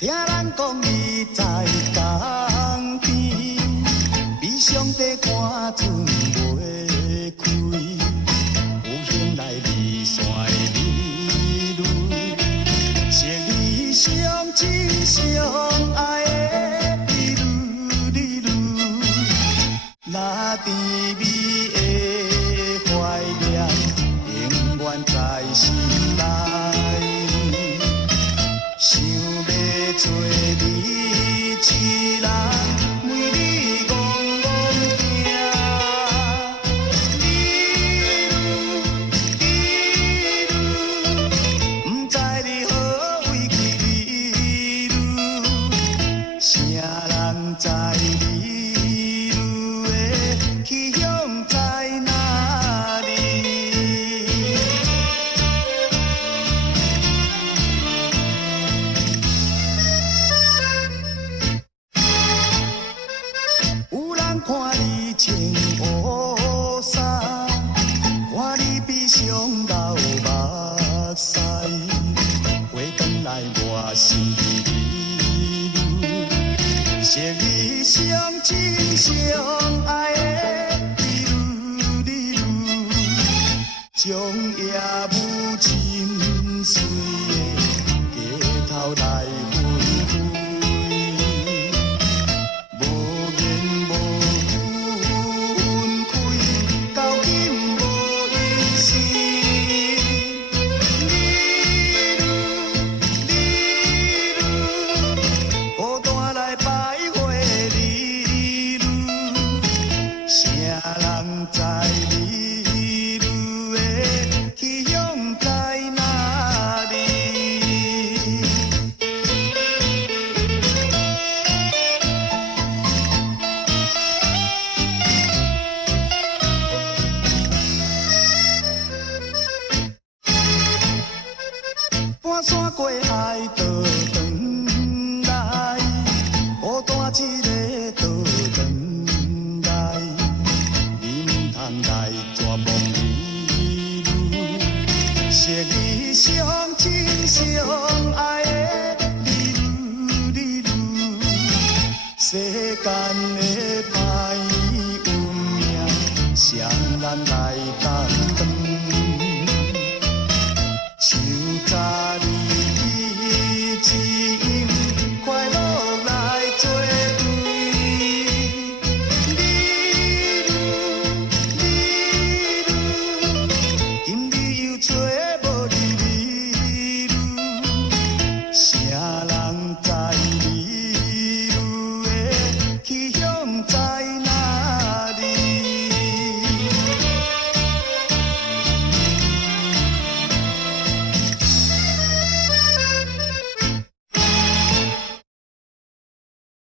听人讲你在江边，悲伤地看船袂开，有幸来离山的美女，是你相亲相爱的美女，那甜美的怀念永远在心内。想要找你一人，为你戆戆行。不知你何为去谁人知你的去向在哪里？有人看你穿乌衫，看你悲伤流目屎，回转来我心里是你相亲相爱的美女，将夜舞真水的街头来分开。半山过海倒转来，孤单一个倒转来，你唔通来绝望你女，是你相亲相爱的美女，世间的歹运命，谁人来担？